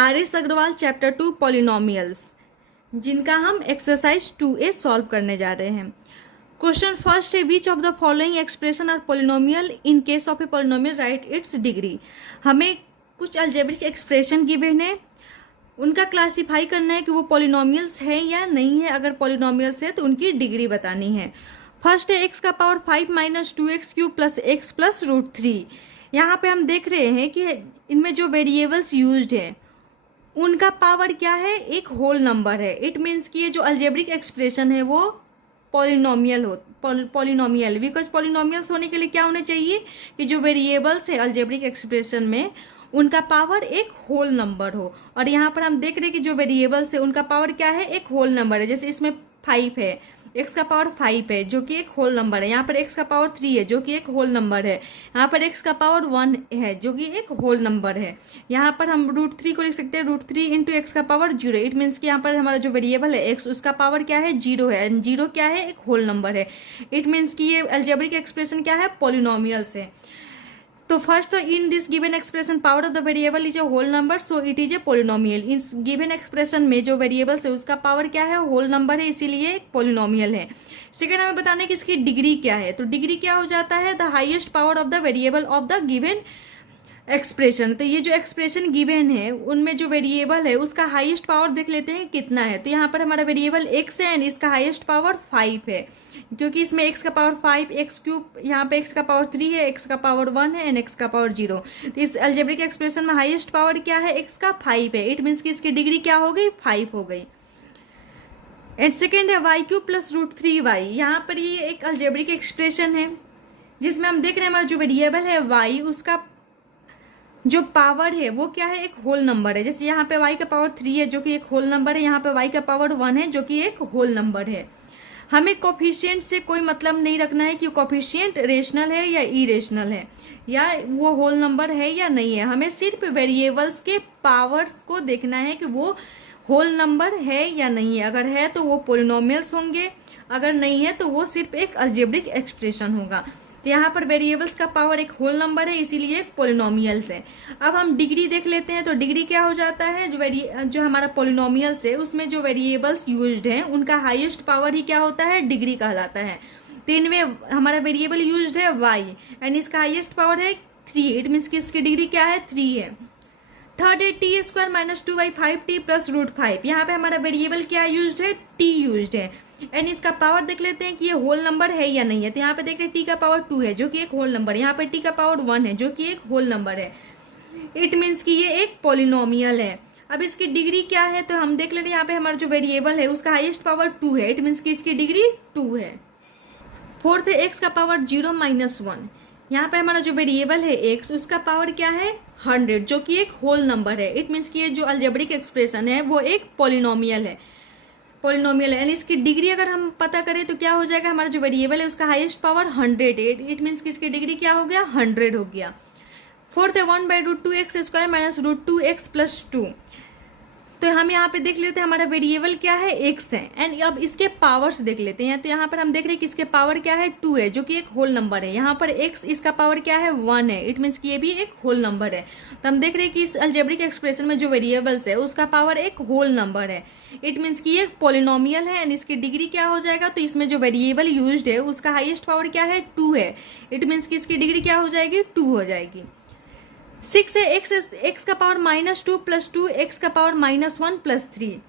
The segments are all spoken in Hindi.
आर.एस. अग्रवाल चैप्टर 2 पॉलिनोमियल्स, जिनका हम एक्सरसाइज 2A सॉल्व करने जा रहे हैं। क्वेश्चन फर्स्ट है, which of the following expression are polynomial in case of a polynomial write its degree. हमें कुछ अलजेब्रिक एक्सप्रेशन गिवन है, उनका क्लासीफाई करना है कि वो पॉलिनोमियल्स है या नहीं है। अगर पॉलिनोमियल्स है तो उनकी डिग्री बतानी है। फर्स्ट है x का power 5 minus 2x³ plus x plus √3। यहाँ पे हम देख रहे हैं कि इनमें जो वेरिएबल्स यूज्ड है उनका पावर क्या है, एक होल नंबर है। इट मीन्स कि ये जो अलजेब्रिक एक्सप्रेशन है वो पॉलिनोमियल बिकॉज पॉलिनोमियल्स होने के लिए क्या होने चाहिए कि जो वेरिएबल्स है अलजेब्रिक एक्सप्रेशन में उनका पावर एक होल नंबर हो। और यहाँ पर हम देख रहे हैं कि जो वेरिएबल्स है उनका पावर क्या है, एक होल नंबर है। जैसे इसमें 5 है, x का पावर 5 है जो कि एक होल नंबर है। यहाँ पर x का पावर 3 है जो कि एक होल नंबर है। यहाँ पर x का पावर 1 है जो कि एक होल नंबर है। यहाँ पर हम √3 को लिख सकते हैं √3 इंटू एक्स का पावर 0। इट मीन्स कि यहाँ पर हमारा जो वेरिएबल है x उसका पावर क्या है, 0 है। 0 क्या है, एक होल नंबर है। इट मीन्स कि ये अलजेब्रिक एक्सप्रेशन क्या है, पॉलिनोमियल्स है। तो फर्स्ट तो in this given expression power of the variable is a whole number, so it is a polynomial. इस गिवन एक्सप्रेशन में जो वेरिएबल्स है उसका पावर क्या है, होल नंबर है, इसीलिए एक पॉलिनोमियल है। सेकेंड हमें बताना है कि इसकी डिग्री क्या है। तो डिग्री क्या हो जाता है, the highest power of the variable of the given expression. तो ये जो एक्सप्रेशन गिवन है उनमें जो वेरिएबल है उसका हाईएस्ट पावर देख लेते हैं कितना है। तो यहाँ पर हमारा वेरिएबल x है एंड इसका हाईएस्ट पावर 5 है, क्योंकि इसमें x का पावर 5, x³, यहाँ पे x का पावर 3 है, x का पावर 1 है एंड x का पावर 0। तो इस अलजेब्रिक एक्सप्रेशन में हाईएस्ट पावर क्या है, x का 5 है। इट मीन्स कि इसकी डिग्री क्या हो गई, 5 हो गई। एंड सेकेंड है y³ प्लस √3y। यहाँ पर ये एक अलजेब्रिक एक्सप्रेशन है जिसमें हम देख रहे हैं हमारा जो वेरिएबल है y उसका जो पावर है वो क्या है, एक होल नंबर है। जैसे यहाँ पे y का पावर 3 है जो कि एक होल नंबर है, यहाँ पे y का पावर 1 है जो कि एक होल नंबर है। हमें कोफिशिएंट से कोई मतलब नहीं रखना है कि कोफिशिएंट रेशनल है या इरेशनल है या वो होल नंबर है या नहीं है। हमें सिर्फ वेरिएबल्स के पावर्स को देखना है कि वो होल नंबर है या नहीं है। अगर है तो वो पॉलिनोमियल्स होंगे, अगर नहीं है तो वो सिर्फ एक अलजेब्रिक एक्सप्रेशन होगा। तो यहाँ पर वेरिएबल्स का पावर एक होल नंबर है, इसीलिए पॉलिनोमियल्स है। अब हम डिग्री देख लेते हैं। तो डिग्री क्या हो जाता है, जो हमारा पॉलिनोमियल्स है उसमें जो वेरिएबल्स यूज्ड हैं उनका हाईएस्ट पावर ही क्या होता है, डिग्री कहलाता है। तो इनमें हमारा वेरिएबल यूज्ड है y एंड इसका हाईएस्ट पावर है 3। इट मीन्स कि इसकी डिग्री क्या है, 3 है। थर्ड है t² माइनस 2y5t प्लस √5। यहाँ पे हमारा वेरिएबल क्या यूज्ड है, t यूज्ड है एंड इसका पावर देख लेते हैं कि ये होल नंबर है या नहीं है। तो यहाँ पे देख रहे हैं t का पावर 2 है जो कि एक होल नंबर है, यहाँ पे t का पावर 1 है जो कि एक होल नंबर है। इट मीन्स कि ये एक पॉलिनोमियल है। अब इसकी डिग्री क्या है तो हम देख लेते हैं। यहाँ पे हमारा जो वेरिएबल है उसका हाईएस्ट पावर 2 है। इट मीन्स कि इसकी डिग्री 2 है। फोर्थ है x का पावर 0 माइनस 1। यहाँ पे हमारा जो वेरिएबल है x उसका पावर क्या है, 100 जो कि एक होल नंबर है। इट मीन्स कि ये जो अलजेब्रिक एक्सप्रेशन है वो एक पॉलिनोमियल है। यानी इसकी डिग्री अगर हम पता करें तो क्या हो जाएगा, हमारा जो वेरिएबल है उसका हाईएस्ट पावर 100 है। इट मीन्स कि इसकी डिग्री क्या हो गया, 100 हो गया। फोर्थ है 1/√2x² माइनस √2x प्लस 2। तो हम यहाँ पे देख लेते हैं हमारा वेरिएबल क्या है, x है एंड अब इसके पावर्स देख लेते हैं। तो यहाँ पर हम देख रहे हैं कि इसके पावर क्या है, 2 है जो कि एक होल नंबर है। यहाँ पर x इसका पावर क्या है, 1 है। इट मीन्स कि ये भी एक होल नंबर है। तो हम देख रहे हैं कि इस अलजेब्रिक एक्सप्रेशन में जो वेरिएबल्स है उसका पावर एक होल नंबर है। इट मीन्स कि ये पॉलिनोमियल है एंड इसकी डिग्री क्या हो जाएगा, तो इसमें जो वेरिएबल यूज्ड है उसका हाईएस्ट पावर क्या है, 2 है। इट मीन्स कि इसकी डिग्री क्या हो जाएगी, 2 हो जाएगी। 6 है x का पावर -2 प्लस 2 x का पावर -1 प्लस 3।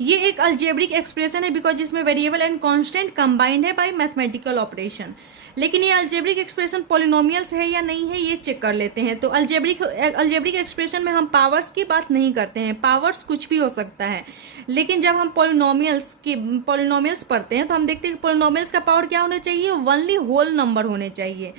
ये एक अलजेब्रिक एक्सप्रेशन है बिकॉज इसमें वेरिएबल एंड कांस्टेंट कंबाइंड है बाय मैथमेटिकल ऑपरेशन। लेकिन ये अलजेब्रिक एक्सप्रेशन पॉलिनोमियल्स है या नहीं है ये चेक कर लेते हैं। तो अलजेब्रिक एक्सप्रेशन में हम पावर्स की बात नहीं करते हैं, पावर्स कुछ भी हो सकता है। लेकिन जब हम पॉलिनोमियल्स पढ़ते हैं तो हम देखते हैं कि पॉलिनोमियल्स का पावर क्या होना चाहिए, ओनली होल नंबर होने चाहिए।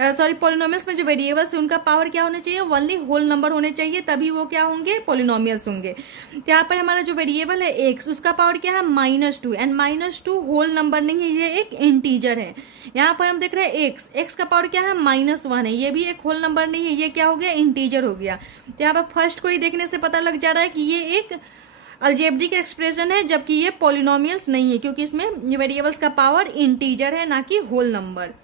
पॉलिनोमियल्स में जो वेरिएबल्स है उनका पावर क्या होना चाहिए, ओनली होल नंबर होने चाहिए, तभी वो क्या होंगे, पॉलिनोमियल्स होंगे। तो यहाँ पर हमारा जो वेरिएबल है x उसका पावर क्या है, -2 एंड -2 होल नंबर नहीं है, ये एक इंटीजर है। यहाँ पर हम देख रहे हैं x का पावर क्या है, -1 है, ये भी एक होल नंबर नहीं है, ये क्या हो गया, इंटीजर हो गया। तो यहाँ पर फर्स्ट को ही देखने से पता लग जा रहा है कि ये एक अलजेब्रिक एक्सप्रेशन है जबकि ये पॉलिनोमियल्स नहीं है, क्योंकि इसमें वेरिएबल्स का पावर इंटीजर है ना कि होल नंबर।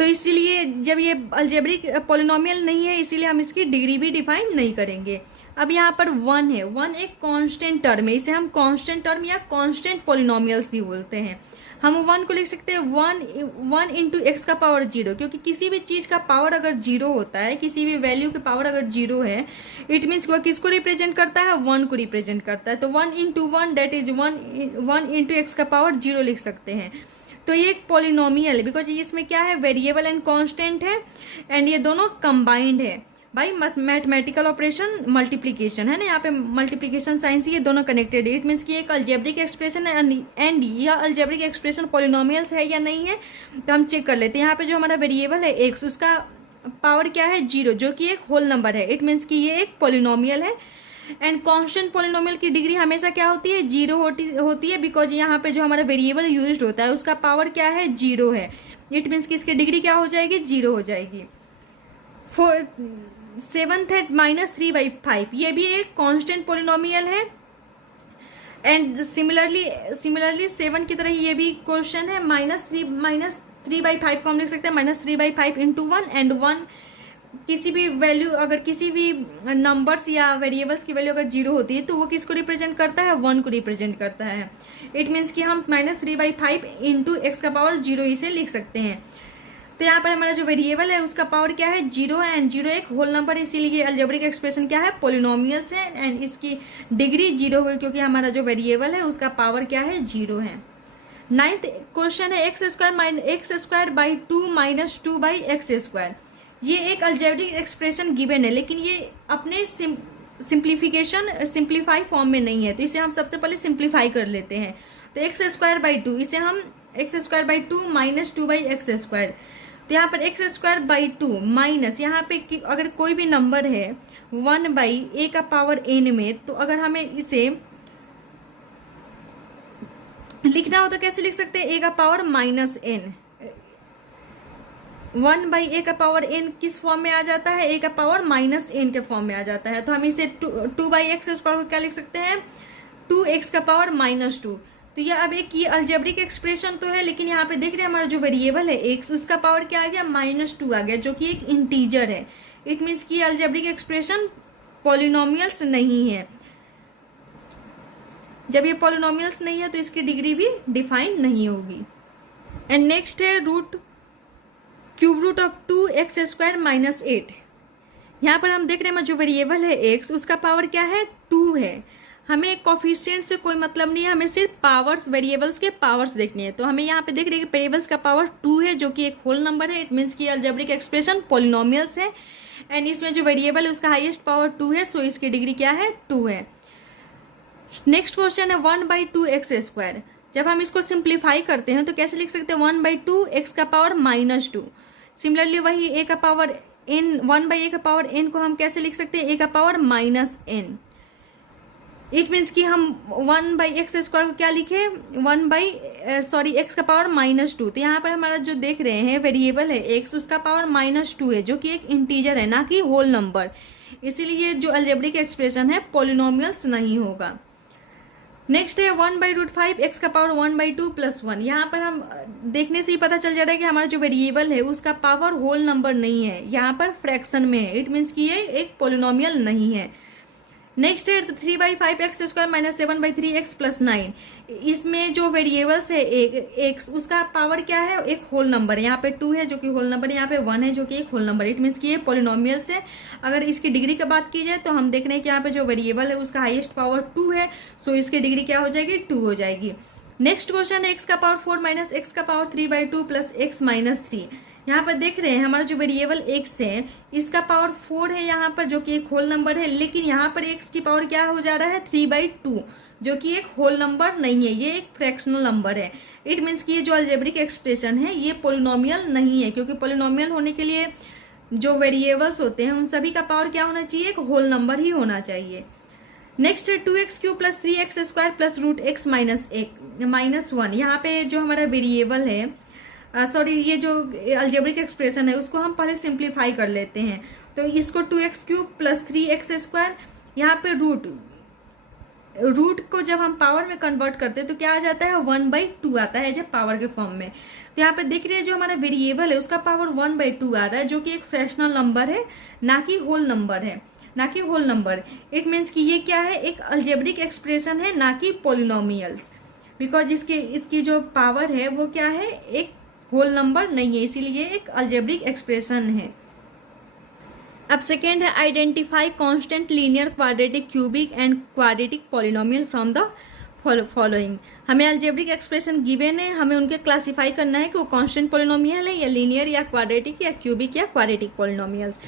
तो इसीलिए जब ये अलजेब्रिक पॉलिनोमियल नहीं है, इसीलिए हम इसकी डिग्री भी डिफाइन नहीं करेंगे। अब यहाँ पर 1 है, 1 एक कांस्टेंट टर्म है, इसे हम कांस्टेंट टर्म या कांस्टेंट पॉलिनोमियल्स भी बोलते हैं। हम 1 को लिख सकते हैं 1 इंटू एक्स का पावर 0, क्योंकि किसी भी चीज़ का पावर अगर 0 होता है, किसी भी वैल्यू की पावर अगर 0 है, इट मीन्स वह किसको रिप्रेजेंट करता है, 1 को रिप्रेजेंट करता है। तो 1 into 1 that is 1 into x का पावर 0 लिख सकते हैं। तो ये एक पॉलिनोमियल है, बिकॉज इसमें क्या है, वेरिएबल एंड कांस्टेंट है, एंड ये दोनों कंबाइंड है बाई मैथमेटिकल ऑपरेशन मल्टीप्लिकेशन, है ना, यहाँ पे मल्टीप्लिकेशन साइंस, ये दोनों कनेक्टेड है। इट मीन्स कि एक अलजेब्रिक एक्सप्रेशन है एंड यह अलजेब्रिक एक्सप्रेशन पॉलिनोमियल्स है या नहीं है, तो हम चेक कर लेते हैं। यहाँ पे जो हमारा वेरिएबल है एक्स, उसका पावर क्या है 0, जो कि एक होल नंबर है। इट मीन्स कि ये एक पॉलिनोमियल है, एंड कांस्टेंट पॉलिनोमियल की डिग्री हमेशा क्या होती है, 0 होती है, बिकॉज यहाँ पे जो हमारा वेरिएबल यूज होता है उसका पावर क्या है, 0 है। इट मीन्स कि इसकी डिग्री क्या हो जाएगी, 0 हो जाएगी। 7th है -3/5, ये भी एक कांस्टेंट पॉलिनोमियल है, एंड सिमिलरली 7 की तरह ही ये भी क्वेश्चन है। -3/5 को हम लिख सकते हैं -3/5 इंटू 1, एंड 1 किसी भी वैल्यू, अगर किसी भी नंबर्स या वेरिएबल्स की वैल्यू अगर 0 होती है तो वो किसको रिप्रेजेंट करता है, 1 को रिप्रेजेंट करता है। इट मीन्स कि हम -3/5 इंटू एक्स का पावर 0 इसे लिख सकते हैं। तो यहाँ पर हमारा जो वेरिएबल है उसका पावर क्या है, 0 है, एंड 0 एक होल नंबर है, इसीलिए अलजेब्रिक एक्सप्रेशन क्या है, पॉलिनोमियल्स है, एंड इसकी डिग्री 0 हुई क्योंकि हमारा जो वेरिएबल है उसका पावर क्या है, 0 है। 9th क्वेश्चन है x² माइनस 2/x²। ये एक अलजेब्रिक एक्सप्रेशन गिवन है, लेकिन ये अपने सिंप्लीफाई फॉर्म में नहीं है, तो इसे हम सबसे पहले सिंप्लीफाई कर लेते हैं। तो x²/2, इसे हम x² माइनस 2/x²। तो यहाँ पर x²/2 माइनस, यहाँ पे अगर कोई भी नंबर है 1/a⁴n में, तो अगर हमें इसे लिखना हो तो कैसे लिख सकते हैं, a⁻−n। 1/a⁴n किस फॉर्म में आ जाता है, a⁻−n के फॉर्म में आ जाता है। तो हम इसे 2/x² को क्या लिख सकते हैं, 2x⁻²। तो यह अब एक ये अलजेब्रिक एक्सप्रेशन तो है, लेकिन यहाँ पे देख रहे हैं हमारा जो वेरिएबल है x, उसका पावर क्या आ गया, -2 आ गया, जो कि एक इंटीजर है। इट मीन्स कि अलजेब्रिक एक्सप्रेशन पॉलिनोमियल्स नहीं है। जब ये पॉलिनोमियल्स नहीं है तो इसकी डिग्री भी डिफाइन नहीं होगी। एंड नेक्स्ट है क्यूब रूट ऑफ 2x² - 8। यहाँ पर हम देख रहे हैं जो वेरिएबल है x, उसका पावर क्या है, 2 है। हमें कोफिशिएंट से कोई मतलब नहीं है, हमें सिर्फ पावर्स, वेरिएबल्स के पावर्स देखने हैं। तो हमें यहाँ पे देख रहे हैं कि वेरिएबल्स का पावर 2 है, जो कि एक होल नंबर है। इट मीन्स कि अलजेब्रिक एक्सप्रेशन पॉलिनोमियल्स है, एंड इसमें जो वेरिएबल है उसका हाईएस्ट पावर 2 है, सो इसकी डिग्री क्या है, 2 है। नेक्स्ट क्वेश्चन है 1/2x²। जब हम इसको सिंप्लीफाई करते हैं तो कैसे लिख सकते हैं, 1/2x का पावर -2। सिमिलरली वही a⁻n 1/a⁻n को हम कैसे लिख सकते हैं, a⁻−n। इट मीन्स कि हम 1/x² को क्या लिखे, x का पावर -2। तो यहाँ पर हमारा जो देख रहे हैं वेरिएबल है x, उसका पावर -2 है, जो कि एक इंटीजर है, ना कि होल नंबर। इसीलिए जो अलजेब्रिक एक्सप्रेशन है पॉलिनोमियल्स नहीं होगा। नेक्स्ट है 1/√5 x का पावर 1/2 + 1। यहाँ पर हम देखने से ही पता चल जा रहा है कि हमारा जो वेरिएबल है उसका पावर होल नंबर नहीं है, यहाँ पर फ्रैक्शन में है। इट मीन्स कि ये एक पॉलिनोमियल नहीं है। नेक्स्ट है 3/5x² - 7/3x + 9। इसमें जो वेरिएबल्स है x, उसका पावर क्या है, एक होल नंबर है। यहाँ पे 2 है जो कि होल नंबर है, यहाँ पे 1 है जो कि एक होल नंबर है। इट मीन्स कि ये पॉलिनोमियल्स है। अगर इसकी डिग्री की बात की जाए तो हम देख रहे हैं कि यहाँ पे जो वेरिएबल है उसका हाईएस्ट पावर 2 है, सो इसकी डिग्री क्या हो जाएगी, 2 हो जाएगी। नेक्स्ट क्वेश्चन है x का पावर 4 - x का पावर 3/2 + x - 3। यहाँ पर देख रहे हैं हमारा जो वेरिएबल x है, इसका पावर 4 है यहाँ पर, जो कि एक होल नंबर है, लेकिन यहाँ पर x की पावर क्या हो जा रहा है, 3/2, जो कि एक होल नंबर नहीं है, ये एक फ्रैक्शनल नंबर है। इट मीन्स कि ये जो अलजेब्रिक एक्सप्रेशन है ये पॉलिनोमियल नहीं है, क्योंकि पॉलिनोमियल होने के लिए जो वेरिएबल्स होते हैं उन सभी का पावर क्या होना चाहिए, एक होल नंबर ही होना चाहिए। नेक्स्ट है 2x³ + 3x² + √x - 1। यहाँ पे जो हमारा वेरिएबल है, ये जो अलजेब्रिक एक्सप्रेशन है उसको हम पहले सिंप्लीफाई कर लेते हैं। तो इसको 2x³ + 3x², यहाँ पे रूट को जब हम पावर में कन्वर्ट करते हैं तो क्या आ जाता है, 1/2 आता है जब पावर के फॉर्म में। तो तो यहाँ पे देख रहे हैं जो हमारा वेरिएबल है उसका पावर 1/2 आ रहा है, जो कि एक फ्रैक्शनल नंबर है, ना कि होल नंबर है, ना कि होल नंबर। इट मीन्स कि ये क्या है, एक अलजेब्रिक एक्सप्रेशन है, ना कि पोलिनोमियल्स, बिकॉज इसकी जो पावर है वो क्या है, एक होल नंबर नहीं है, इसीलिए एक अलजेब्रिक एक्सप्रेशन है। अब सेकेंड है identify constant linear quadratic cubic and quadratic polynomial from the following. हमें अलजेब्रिक एक्सप्रेशन गिवन है, हमें उनके क्लासिफाई करना है कि वो कांस्टेंट पॉलिनोमियल है या लीनियर या क्वाड्रेटिक या क्यूबिक या क्वाड्रेटिक पॉलिनोमियल्स।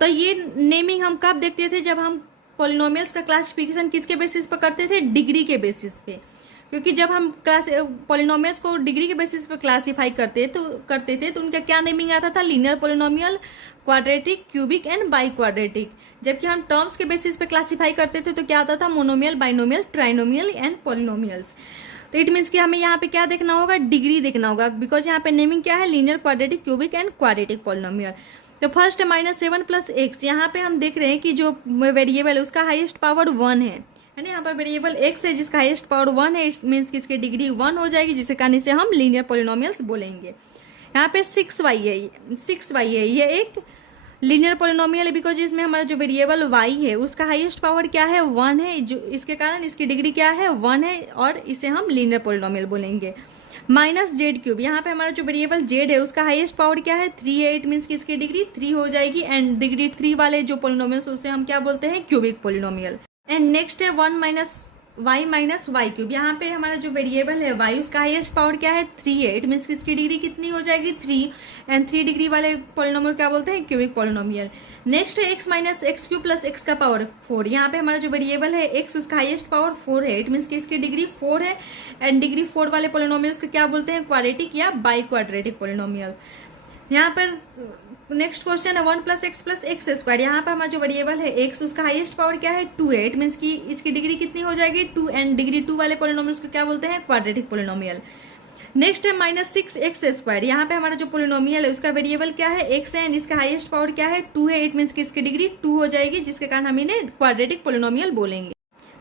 तो ये नेमिंग हम कब देखते थे, जब हम पॉलिनोमियल्स का क्लासिफिकेशन किसके बेसिस पर करते थे, डिग्री के बेसिस पे। क्योंकि जब हम पॉलिनोमियल्स को डिग्री के बेसिस पर क्लासीफाई करते थे तो उनका क्या नेमिंग आता था, linear polynomial, quadratic, cubic and by quadratic. जबकि हम टर्म्स के बेसिस पे क्लासीफाई करते थे तो क्या आता था, monomial, binomial, trinomial and polynomials. तो इट मीन्स कि हमें यहाँ पे क्या देखना होगा, डिग्री देखना होगा, बिकॉज यहाँ पे नेमिंग क्या है, linear, quadratic, cubic and quadratic polynomial. तो फर्स्ट है -7 + x। यहाँ पे हम देख रहे हैं कि जो वेरिएबल है उसका हाईएस्ट पावर 1 है ना, यहाँ पर वेरिएबल x है जिसका हाईएस्ट पावर 1 है, इट मीन्स कि इसकी डिग्री 1 हो जाएगी, जिसके कारण से हम लीनियर पॉलिनोमियल्स बोलेंगे। यहाँ पे 6y है, ये एक लीनियर पॉलिनोमियल है, बिकॉज इसमें हमारा जो वेरिएबल y है उसका हाईएस्ट पावर क्या है, 1 है, जो इसके कारण इसकी डिग्री क्या है, 1 है, और इसे हम लीनियर पॉलिनोमियल बोलेंगे। -z³, यहाँ पे हमारा जो वेरिएबल z है उसका हाईएस्ट पावर क्या है, 3 है, इट मीन्स कि इसकी डिग्री 3 हो जाएगी, एंड डिग्री 3 वाले जो पॉलिनोमियल्स उसे हम क्या बोलते हैं, क्यूबिक पॉलिनोमियल। एंड नेक्स्ट है 1 - y-y³। यहाँ पे हमारा जो वेरिएबल है y उसका हाईएस्ट पावर क्या है, 3 है, इट मीन्स कि इसकी डिग्री कितनी हो जाएगी, 3, एंड 3 डिग्री वाले पॉलिनोमियल क्या बोलते हैं, क्यूबिक पॉलिनोमियल। नेक्स्ट है x - x³ + x का पावर 4। यहाँ पे हमारा जो वेरिएबल है x उसका हाईएस्ट पावर 4 है, इट मीन्स कि इसकी डिग्री 4 है, एंड डिग्री 4 वाले पॉलिनोमियल्स को क्या बोलते हैं, क्वाड्रेटिक या बाई क्वाड्रेटिक पॉलिनोमियल। यहाँ पर नेक्स्ट क्वेश्चन है 1 + x + x²। यहाँ पर हमारा जो वेरिएबल है x उसका हाईएस्ट पावर क्या है, 2 है, इट मीन्स कि इसकी डिग्री कितनी हो जाएगी, 2, एंड डिग्री 2 वाले पॉलिनोमियल्स को क्या बोलते हैं, क्वाड्रेटिक पॉलिनोमियल। नेक्स्ट है -6x²। यहाँ पे हमारा जो पॉलिनोमियल है उसका वेरिएबल क्या है, x है, एंड इसका हाईएस्ट पावर क्या है, 2 है, इट मीन्स कि इसकी डिग्री 2 हो जाएगी, जिसके कारण हम इन्हें क्वाड्रेटिक पॉलिनोमियल बोलेंगे।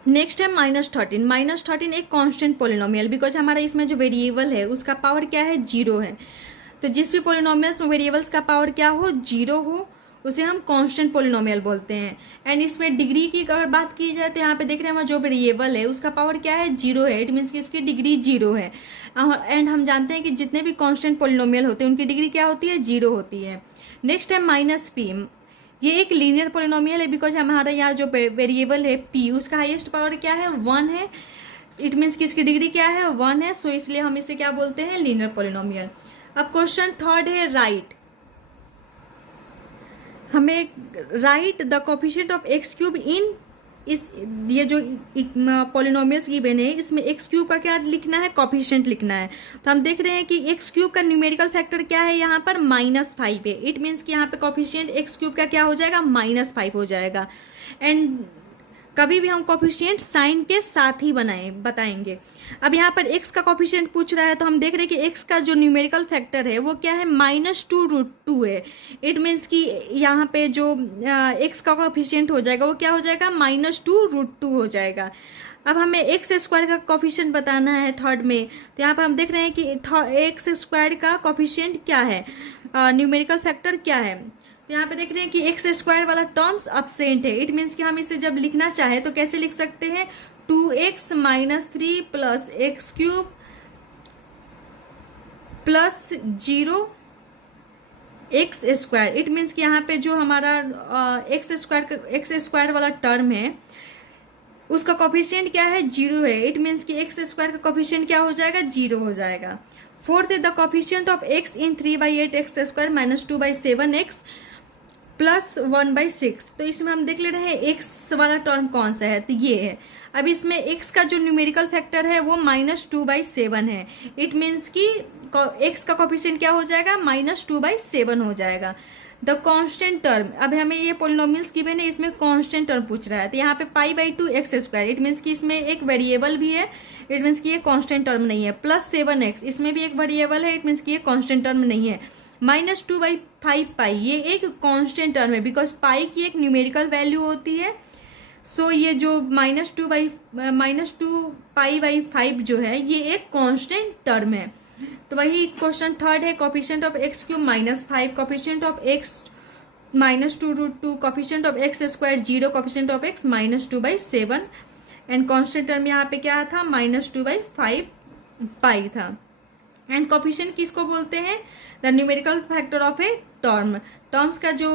नेक्स्ट है -13 एक कांस्टेंट पॉलिनोमियल, बिकॉज हमारा इसमें जो वेरिएबल है उसका पावर क्या है, 0 है। तो जिस भी पॉलिनोमियल्स में वेरिएबल्स का पावर क्या हो, 0 हो, उसे हम कांस्टेंट पॉलिनोमियल बोलते हैं। एंड इसमें डिग्री की अगर बात की जाए तो यहाँ पे देख रहे हैं हमारा जो वेरिएबल है उसका पावर क्या है, 0 है, इट मीन्स कि इसकी डिग्री 0 है। एंड हम जानते हैं कि जितने भी कांस्टेंट पॉलिनोमियल होते हैं उनकी डिग्री क्या होती है, 0 होती है। नेक्स्ट है -p। ये एक लीनियर पॉलिनोमियल है, बिकॉज हमारा यहाँ जो वेरिएबल है p उसका हाईएस्ट पावर क्या है, 1 है, इट मीन्स कि इसकी डिग्री क्या है, 1 है, सो इसलिए हम इसे क्या बोलते हैं, लीनियर पॉलिनोमियल। अब क्वेश्चन थर्ड है राइट। हमें right the coefficient of x³ इन इस ये जो पॉलिनोमियल्स गिवन है इसमें x³ का क्या लिखना है, कोफिशिएंट लिखना है। तो हम देख रहे हैं कि x³ का न्यूमेरिकल फैक्टर क्या है, यहाँ पर -5 है, इट मीन्स कि यहाँ पे कोफिशिएंट x³ का क्या हो जाएगा, -5 हो जाएगा। एंड कभी भी हम कोफिशिएंट साइन के साथ ही बताएंगे। अब यहाँ पर x का कोफिशिएंट पूछ रहा है, तो हम देख रहे हैं कि x का जो न्यूमेरिकल फैक्टर है वो क्या है, -2√2 है, इट मीन्स कि यहाँ पे जो x का कोफिशिएंट हो जाएगा वो क्या हो जाएगा, -2√2 हो जाएगा। अब हमें x² का कोफिशिएंट बताना है थर्ड में, तो यहाँ पर हम देख रहे हैं कि x² का कोफिशिएंट क्या है, न्यूमेरिकल फैक्टर क्या है। तो यहाँ पे देख रहे हैं कि x² वाला टर्म्स अब्सेंट है, इट मीन्स कि हम इसे जब लिखना चाहे तो कैसे लिख सकते हैं, 2x - 3 + x³ + 0x²। It means कि यहाँ पे जो हमारा x² वाला टर्म है उसका कोफिशिएंट क्या है, 0 है, इट मीन्स कि x² का कोफिशिएंट क्या हो जाएगा, 0 हो जाएगा। फोर्थ है the coefficient of x in 3/8x² - 2/7x + 1/6। तो इसमें हम देख ले रहे हैं x वाला टर्म कौन सा है, तो ये है। अब इसमें x का जो न्यूमेरिकल फैक्टर है वो -2/7 है, इट मीन्स कि x का कोफिशिएंट क्या हो जाएगा, -2/7 हो जाएगा। द कांस्टेंट टर्म, अब हमें ये पॉलिनोमियल्स गिवन है, इसमें कांस्टेंट टर्म पूछ रहा है, तो यहाँ पे π/2x², इट मीन्स कि इसमें एक वेरिएबल भी है, इट मीन्स कि ये कांस्टेंट टर्म नहीं है, +7x, इसमें भी एक वेरिएबल है, इट मीन्स कि ये कांस्टेंट टर्म नहीं है। -2/5π, ये एक कांस्टेंट टर्म है, बिकॉज पाई की एक न्यूमेरिकल वैल्यू होती है। सो ये जो -2π/5 जो है ये एक कांस्टेंट टर्म है। तो वही क्वेश्चन थर्ड है, coefficient of x cube -5, coefficient of x -2√2, coefficient of x square 0, coefficient of x -2/7 and constant term यहाँ पे क्या था, -2/5 पाई था। एंड कोफिशिएंट किसको बोलते हैं, the numerical factor of A terms का जो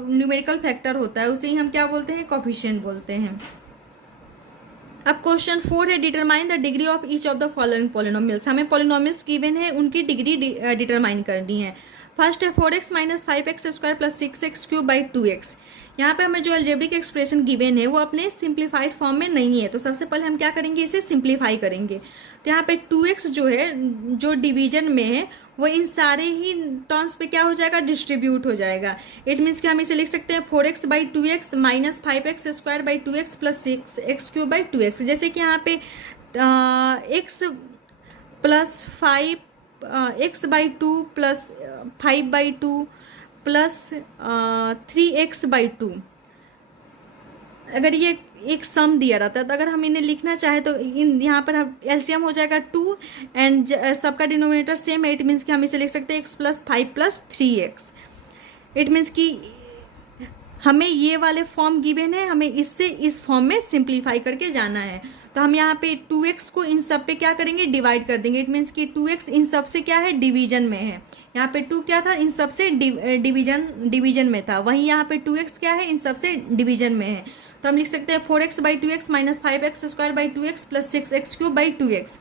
न्यूमेरिकल फैक्टर होता है उसे ही हम क्या बोलते हैं, कोफिशिएंट बोलते हैं। अब क्वेश्चन 4 है, determine the degree of each of the following polynomials. हमें पॉलिनोमियल्स गिवन है, उनकी डिग्री डिटरमाइन करनी है। फर्स्ट है 4x - 5x square plus 6x cube by 2x। यहाँ पे हमें जो अलजेब्रिक एक्सप्रेशन गिवन है वो अपने सिंप्लीफाइड फॉर्म में नहीं है, तो सबसे पहले हम क्या करेंगे, इसे सिंप्लीफाई करेंगे। तो यहाँ पे 2x जो है, जो डिवीजन में है, वो इन सारे ही टर्म्स पे क्या हो जाएगा, डिस्ट्रीब्यूट हो जाएगा। इट मीन्स कि हम इसे लिख सकते हैं 4x/2x minus 5x² 2x plus 6x cube by 2x। जैसे कि यहाँ पे x plus 5 x/2 plus 5/2 plus 3x/2, अगर ये एक सम दिया रहता है तो अगर हम इन्हें लिखना चाहे तो इन यहाँ पर हम एलसीएम हो जाएगा 2 एंड सबका डिनोमिनेटर सेम है। इट मीन्स कि हम इसे लिख सकते हैं x + 5 + 3x। इट मीन्स कि हमें ये वाले फॉर्म गिवन है, हमें इससे इस फॉर्म में सिंप्लीफाई करके जाना है। तो हम यहाँ पे 2x को इन सब पे क्या करेंगे, डिवाइड कर देंगे। इट मीन्स कि 2x इन सब से क्या है, डिवीजन में है। यहाँ पे 2 क्या था, इन सब से डिवीजन में था, वहीं यहाँ पे 2x क्या है, इन सब से डिवीजन में है। तो हम लिख सकते हैं 4x/2x minus 5x² 2x plus 6x cube by 2x।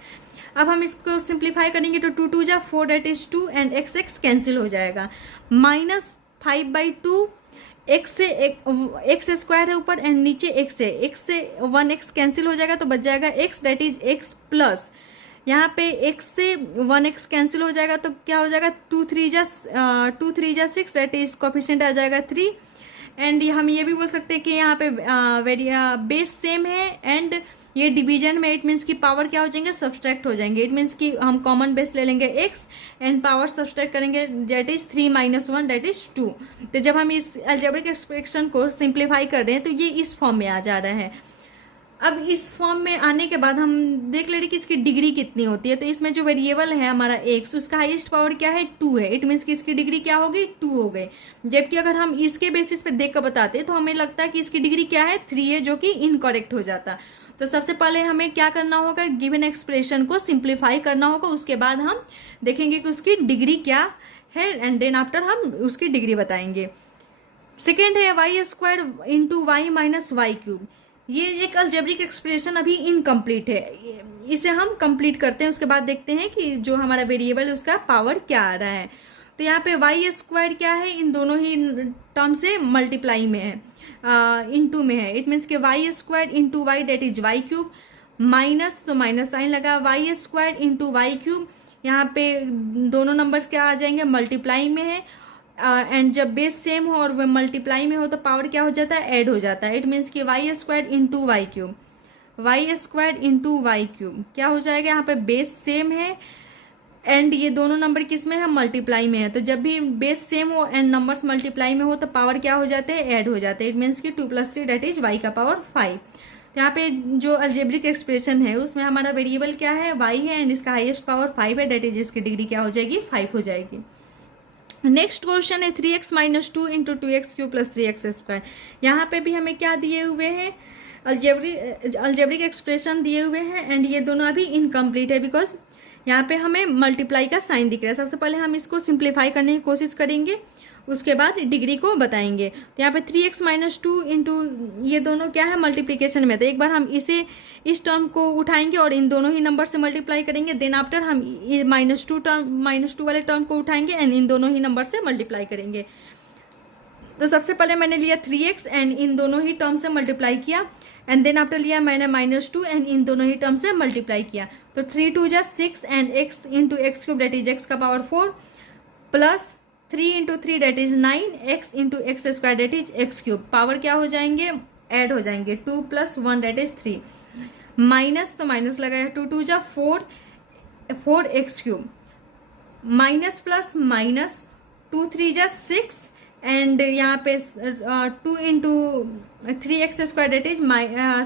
अब हम इसको सिंप्लीफाई करेंगे तो 2 2 जा 4 that is 2 and x cancel हो जाएगा। -5/2 x से x स्क्वायर है ऊपर एंड नीचे x है, x से 1x कैंसिल हो जाएगा तो बच जाएगा x that is x plus, यहाँ पे x से 1x कैंसिल हो जाएगा तो क्या हो जाएगा 2 3 जा 6 दैट इज कोफिशिएंट आ जाएगा 3। एंड हम ये भी बोल सकते हैं कि यहाँ पे बेस सेम है एंड ये डिवीजन में, इट मीन्स कि पावर क्या हो जाएंगे, सब्सट्रैक्ट हो जाएंगे। इट मीन्स कि हम कॉमन बेस ले लेंगे x एंड पावर सब्सट्रैक्ट करेंगे दैट इज 3 - 1 दैट इज 2। तो जब हम इस अलजेब्रिक एक्सप्रेशन को सिंप्लीफाई कर रहे हैं तो ये इस फॉर्म में आ जा रहा है। अब इस फॉर्म में आने के बाद हम देख ले रहे कि इसकी डिग्री कितनी होती है। तो इसमें जो वेरिएबल है हमारा x, उसका हाईएस्ट पावर क्या है, 2 है। इट मीन्स कि इसकी डिग्री क्या होगी, 2 हो गई। जबकि अगर हम इसके बेसिस पे देख कर बताते तो हमें लगता है कि इसकी डिग्री क्या है, 3 है, जो कि इनकरेक्ट हो जाता। तो सबसे पहले हमें क्या करना होगा, गिवन एक्सप्रेशन को सिंप्लीफाई करना होगा, उसके बाद हम देखेंगे कि उसकी डिग्री क्या है एंड देन आफ्टर हम उसकी डिग्री बताएंगे। सेकेंड है y² × y - y³। ये एक अलजेब्रिक एक्सप्रेशन अभी इनकम्प्लीट है, इसे हम कंप्लीट करते हैं, उसके बाद देखते हैं कि जो हमारा वेरिएबल है उसका पावर क्या आ रहा है। तो यहाँ पे y² क्या है, इन दोनों ही टर्म से मल्टीप्लाई में है, इनटू में है। इट मीन्स कि y² × y that is y³ minus, तो माइनस साइन लगा, y² × y³, यहाँ पे दोनों नंबर्स क्या आ जाएंगे, मल्टीप्लाई में है। एंड जब बेस सेम हो और वह मल्टीप्लाई में हो तो पावर क्या हो जाता है, ऐड हो जाता है। इट मीन्स कि y² × y³ क्या हो जाएगा, यहाँ पे बेस सेम है एंड ये दोनों नंबर किस में है, मल्टीप्लाई में है। तो जब भी बेस सेम हो एंड नंबर्स मल्टीप्लाई में हो तो पावर क्या हो जाते हैं, ऐड हो जाते हैं। इट मीन्स कि 2 + 3 दैट इज y का पावर 5। तो यहाँ पे जो अलजेब्रिक एक्सप्रेशन है उसमें हमारा वेरिएबल क्या है, y है एंड इसका हाईएस्ट पावर 5 है, दैट इज इसकी डिग्री क्या हो जाएगी, 5 हो जाएगी। नेक्स्ट क्वेश्चन है 3x - 2 × 2x³ + 3x²। यहाँ पे भी हमें क्या दिए हुए हैं, अलजेब्रिक एक्सप्रेशन दिए हुए हैं एंड ये दोनों अभी इनकम्प्लीट है बिकॉज यहाँ पे हमें मल्टीप्लाई का साइन दिख रहा है। सबसे पहले हम इसको सिंप्लीफाई करने की कोशिश करेंगे, उसके बाद डिग्री को बताएंगे। तो यहाँ पे 3x - 2 × ये दोनों क्या है, मल्टीप्लिकेशन में। तो एक बार हम इस टर्म को उठाएंगे और इन दोनों ही नंबर से मल्टीप्लाई करेंगे, देन आफ्टर हम -2 वाले टर्म को उठाएंगे एंड इन दोनों ही नंबर से मल्टीप्लाई करेंगे। तो सबसे पहले मैंने लिया 3x एंड इन दोनों ही टर्म से मल्टीप्लाई किया एंड देन आफ्टर लिया मैंने -2 एंड इन दोनों ही टर्म से मल्टीप्लाई किया। तो 3 2 जा 6 and x × x³ that is x का power 4 plus 3 × 3 that is 9 x × x² that is x³। Power क्या हो जाएंगे, ऐड हो जाएंगे, 2 + 1 दैट इज 3 माइनस, तो माइनस लगाया 2 2 जा 4x³ माइनस प्लस माइनस 2 3 जा 6 एंड यहाँ पे 2 × 3x² that is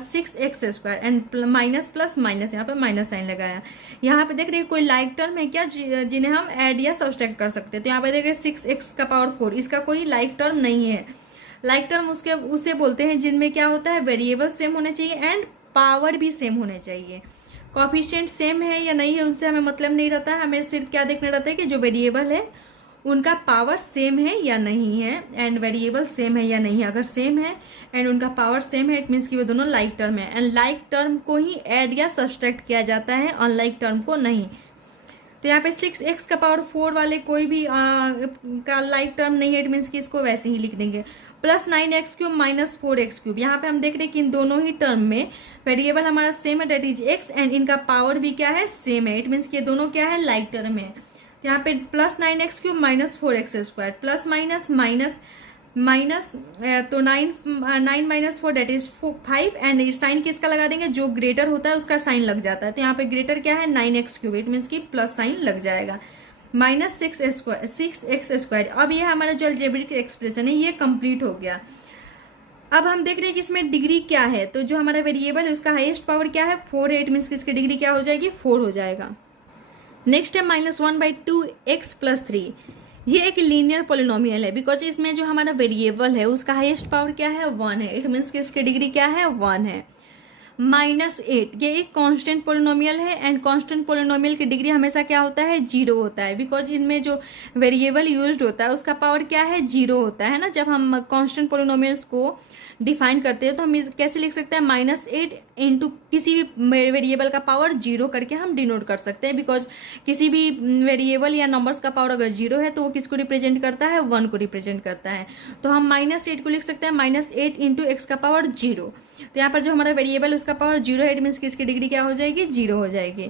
6x² and minus plus minus, यहाँ पे माइनस साइन लगाया। यहाँ पे देख रहे हैं कोई लाइक टर्म है क्या जिन्हें हम ऐड या सब्सट्रैक्ट कर सकते हैं। तो यहाँ पे देख रहे हैं 6x⁴, इसका कोई लाइक टर्म नहीं है। लाइक टर्म उसे बोलते हैं जिनमें क्या होता है, वेरिएबल सेम होने चाहिए एंड पावर भी सेम होने चाहिए। कोफिशिएंट सेम है या नहीं है उससे हमें मतलब नहीं रहता है, हमें सिर्फ क्या देखना रहता है कि जो वेरिएबल है उनका पावर सेम है या नहीं है एंड वेरिएबल सेम है या नहीं है। अगर सेम है एंड उनका पावर सेम है इट मीन्स कि वो दोनों लाइक टर्म है एंड लाइक टर्म को ही ऐड या सब्सट्रैक्ट किया जाता है, अनलाइक टर्म को नहीं। तो यहाँ पे 6x⁴ वाले कोई भी का लाइक टर्म नहीं है, इट मीन्स कि इसको वैसे ही लिख देंगे। +9x³ - 4x³, यहाँ पे हम देख रहे हैं कि इन दोनों ही टर्म में वेरिएबल हमारा सेम है डेट इज x एंड इनका पावर भी क्या है, सेम है। इट मीन्स कि ये दोनों क्या है, लाइक टर्म है। तो यहाँ पे +9x³ - 4x², plus minus minus minus, तो 9 - 4 डेट इज 5 एंड साइन किसका लगा देंगे, जो ग्रेटर होता है उसका साइन लग जाता है। तो यहाँ पे ग्रेटर क्या है, 9x³, इट मीन्स कि प्लस साइन लग जाएगा। -6x²। अब ये हमारा जो अलजेब्रिक एक्सप्रेशन है ये कंप्लीट हो गया। अब हम देख रहे हैं कि इसमें डिग्री क्या है। तो जो हमारा वेरिएबल है उसका हाईएस्ट पावर क्या है, 4 है। इट मीन्स कि इसकी डिग्री क्या हो जाएगी, 4 हो जाएगा। नेक्स्ट है -1/2x + 3। ये एक लीनियर पोलिनोमियल है बिकॉज इसमें जो हमारा वेरिएबल है उसका हाईएस्ट पावर क्या है, 1 है। इट मीन्स कि इसकी डिग्री क्या है, 1 है। -8 ये एक कांस्टेंट पोलिनोमियल है एंड कांस्टेंट पोलिनोमियल की डिग्री हमेशा क्या होता है, 0 होता है बिकॉज इनमें जो वेरिएबल यूज्ड होता है उसका पावर क्या है, 0 होता है ना। जब हम कांस्टेंट पोलिनोमियल्स को डिफाइन करते हैं तो हम कैसे लिख सकते हैं, -8 इंटू किसी भी वेरिएबल का पावर 0 करके हम डिनोट कर सकते हैं बिकॉज किसी भी वेरिएबल या नंबर्स का पावर अगर 0 है तो वो किसको रिप्रेजेंट करता है, 1 को रिप्रेजेंट करता है। तो हम -8 को लिख सकते हैं -8 इंटू x का पावर 0। तो यहाँ पर जो हमारा वेरिएबल उसका पावर 0 है, इट मीन्स कि इसकी डिग्री क्या हो जाएगी, 0 हो जाएगी।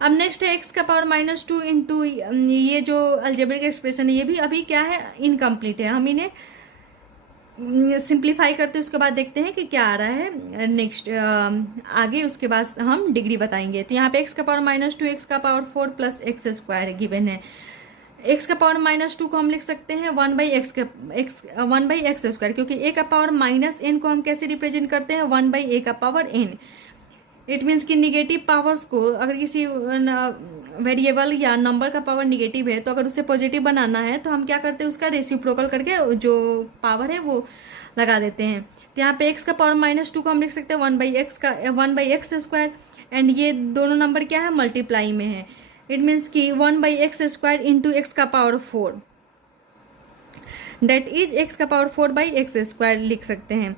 अब नेक्स्ट है x का पावर -2 इंटू, ये जो अलजेब्रिक एक्सप्रेशन है ये भी अभी क्या है, इनकम्प्लीट है। हम इन्हें सिंप्लीफाई करते हैं, उसके बाद देखते हैं कि क्या आ रहा है नेक्स्ट आगे, उसके बाद हम डिग्री बताएंगे। तो यहाँ पे x का पावर -2, x का पावर 4 + x² गिवन है। x का पावर -2 को हम लिख सकते हैं 1/x², क्योंकि a का पावर -n को हम कैसे रिप्रेजेंट करते हैं, 1/a का पावर n। इट मीन्स कि निगेटिव पावर्स को अगर किसी वेरिएबल या नंबर का पावर निगेटिव है तो अगर उसे पॉजिटिव बनाना है तो हम क्या करते हैं, उसका रेसिप्रोकल करके जो पावर है वो लगा देते हैं। तो यहाँ पे x का पावर -2 को हम लिख सकते हैं 1/x² एंड ये दोनों नंबर क्या है, मल्टीप्लाई में है। इट मीन्स कि 1/x² इंटू x का पावर 4 डेट इज x का पावर 4/x² लिख सकते हैं।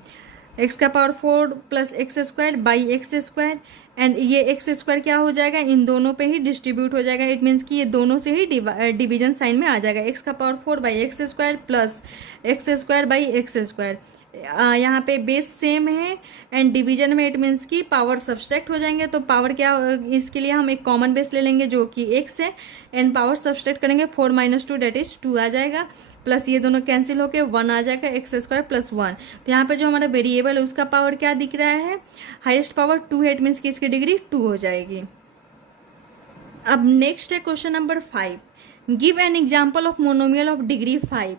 x का पावर 4 + x²/x² एंड ये x² क्या हो जाएगा, इन दोनों पे ही डिस्ट्रीब्यूट हो जाएगा। इट मीन्स कि ये दोनों से ही डिवीजन साइन में आ जाएगा। x का पावर 4/x² + x²/x²। यहाँ पे बेस सेम है एंड डिवीजन में इट मीन्स कि पावर सब्सट्रैक्ट हो जाएंगे। तो पावर क्या, इसके लिए हम एक कॉमन बेस ले लेंगे जो कि x है एंड पावर सब्सट्रैक्ट करेंगे 4 - 2 डेट इज 2 आ जाएगा, प्लस ये दोनों कैंसिल होके 1 आ जाएगा, x² + 1। तो यहाँ पे जो हमारा वेरिएबल है उसका पावर क्या दिख रहा है, हाईएस्ट पावर 2 है। इट मीन्स कि इसकी डिग्री 2 हो जाएगी। अब नेक्स्ट है question number 5, give an example of monomial of degree 5।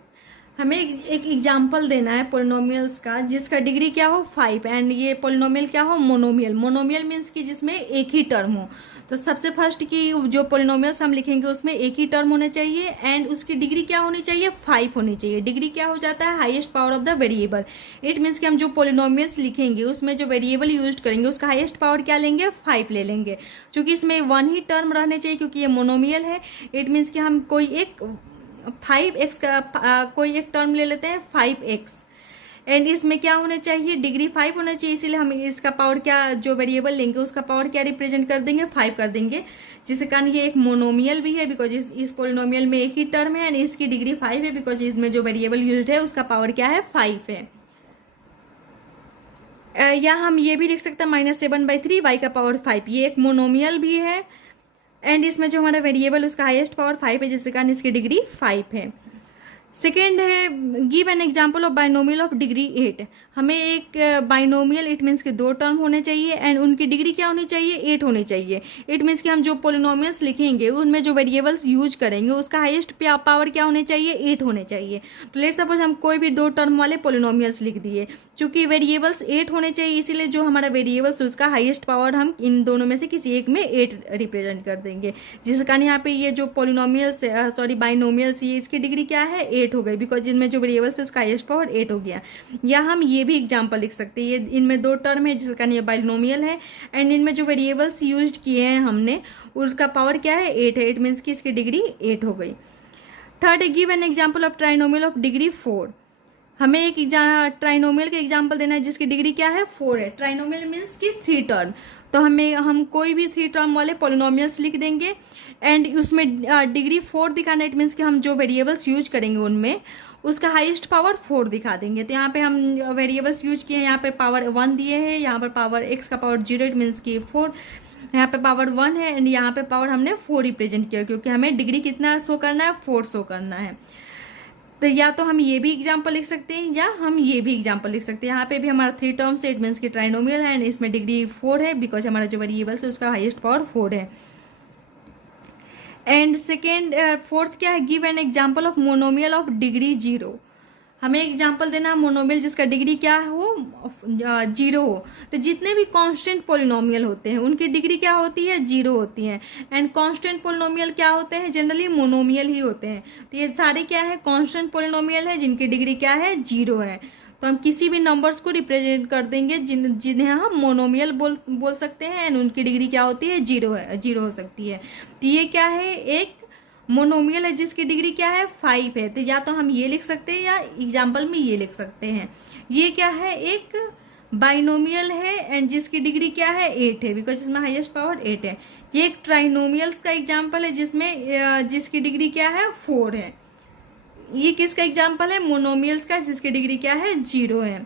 हमें एक एग्जाम्पल देना है पोलिनोमियल्स का जिसका डिग्री क्या हो, 5 एंड ये पोलिनोमियल क्या हो, मोनोमियल। मोनोमियल मीन्स कि जिसमें एक ही टर्म हो। तो सबसे फर्स्ट की जो पोलिनोमियल्स हम लिखेंगे उसमें एक ही टर्म होने चाहिए एंड उसकी डिग्री क्या होनी चाहिए, 5 होनी चाहिए। डिग्री क्या हो जाता है, highest power of the variable. It means कि हम जो पोलिनोमियल्स लिखेंगे उसमें जो वेरिएबल यूज करेंगे उसका हाईएस्ट पावर क्या लेंगे, 5 ले लेंगे। चूँकि इसमें 1 ही टर्म रहने चाहिए क्योंकि ये मोनोमियल है। इट मीन्स कि हम कोई एक 5x का कोई एक टर्म ले लेते हैं 5x एंड इसमें क्या होना चाहिए, डिग्री 5 होना चाहिए। इसीलिए हम इसका पावर क्या, जो वेरिएबल लेंगे उसका पावर क्या रिप्रेजेंट कर देंगे, 5 कर देंगे, जिसके कारण ये एक मोनोमियल भी है बिकॉज इस पोलिनोमियल में एक ही टर्म है एंड इसकी डिग्री 5 है बिकॉज इसमें जो वेरिएबल यूज्ड है उसका पावर क्या है, 5 है। या हम ये भी लिख सकते हैं -7/3 y का पावर 5, ये एक मोनोमियल भी है एंड इसमें जो हमारा वेरिएबल उसका हाईएस्ट पावर 5 है जिसके कारण इसकी डिग्री 5 है। सेकेंड है give an example of binomial of degree 8। हमें एक बाइनोमियल, इट मीन्स कि 2 टर्म होने चाहिए एंड उनकी डिग्री क्या होनी चाहिए, 8 होनी चाहिए। इट मीन्स कि हम जो पोलिनोमियल्स लिखेंगे उनमें जो वेरिएबल्स यूज करेंगे उसका हाईएस्ट पावर क्या होने चाहिए, 8 होने चाहिए। तो लेट सपोज हम कोई भी 2 टर्म वाले पोलिनोमियल्स लिख दिए, चूंकि वेरिएबल्स 8 होने चाहिए इसीलिए जो हमारा वेरिएबल्स उसका हाईएस्ट पावर हम इन दोनों में से किसी एक में 8 रिप्रेजेंट कर देंगे, जिस कारण यहाँ पे ये जो पोलिनोमियल्स बाइनोमियल्स ये इसकी डिग्री क्या है, 8 हो गई, बिकॉज इनमें जो वेरिएबल्स है उसका हाईएस्ट पावर 8 हो गया। या हम ये भी एग्जांपल लिख सकते हैं, ये इनमें 2 टर्म है जिसका ये बाइनोमियल है एंड इनमें जो वेरिएबल्स यूज किए हैं हमने उसका पावर क्या है, 8 है। इट मीन्स कि इसकी डिग्री 8 हो गई। थर्ड है give an example of trinomial of degree 4। हमें एक ट्राइनोमियल का एग्जाम्पल देना है जिसकी डिग्री क्या है, 4 है। ट्राइनोमियल मीन्स कि 3 टर्म, तो हम कोई भी 3 टर्म वाले पोलिनोमियल्स लिख देंगे एंड उसमें डिग्री 4 दिखाना। इट मीन्स कि हम जो वेरिएबल्स यूज करेंगे उनमें उसका हाईएस्ट पावर 4 दिखा देंगे। तो यहाँ पे हम वेरिएबल्स यूज किए हैं, यहाँ पे पावर 1 दिए हैं, यहाँ पर पावर x का पावर 0, इट मीन्स कि 4, यहाँ पे पावर 1 है एंड यहाँ पे पावर हमने 4 रिप्रेजेंट किया क्योंकि हमें डिग्री कितना शो करना है, 4 शो करना है। तो या तो हम ये भी एग्जाम्पल लिख सकते हैं या हम ये भी एग्जाम्पल लिख सकते हैं। यहाँ पे भी हमारा 3 टर्म्स है, इट मीन्स कि ट्राइनोमियल है एंड इसमें डिग्री 4 है बिकॉज हमारा जो वेरिएबल्स है उसका हाईएस्ट पावर 4 है। एंड सेकेंड फोर्थ क्या है, give an example of monomial of degree 0। हमें एग्जाम्पल देना है मोनोमियल जिसका डिग्री क्या हो, 0 हो। तो जितने भी कांस्टेंट पोलिनोमियल होते हैं उनकी डिग्री क्या होती है, 0 होती है। एंड कांस्टेंट पोलिनोमियल क्या होते हैं, जनरली मोनोमियल ही होते हैं। तो ये सारे क्या है, कांस्टेंट पोलिनोमियल है जिनकी डिग्री क्या है, 0 है। तो हम किसी भी नंबर्स को रिप्रेजेंट कर देंगे जिन्हें हम मोनोमियल बोल सकते हैं एंड उनकी डिग्री क्या होती है, 0 है, 0 हो सकती है। तो ये क्या है, एक मोनोमियल है जिसकी डिग्री क्या है, 5 है। तो या तो हम ये लिख सकते हैं या एग्जाम्पल में ये लिख सकते हैं। ये क्या है, एक बाइनोमियल है एंड जिसकी डिग्री क्या है, 8 है बिकॉज इसमें हाईएस्ट पावर 8 है। ये एक ट्राइनोमियल्स का एग्जाम्पल है जिसकी डिग्री क्या है, 4 है। ये किसका एग्जाम्पल है, मोनोमियल्स का जिसकी डिग्री क्या है, 0 है।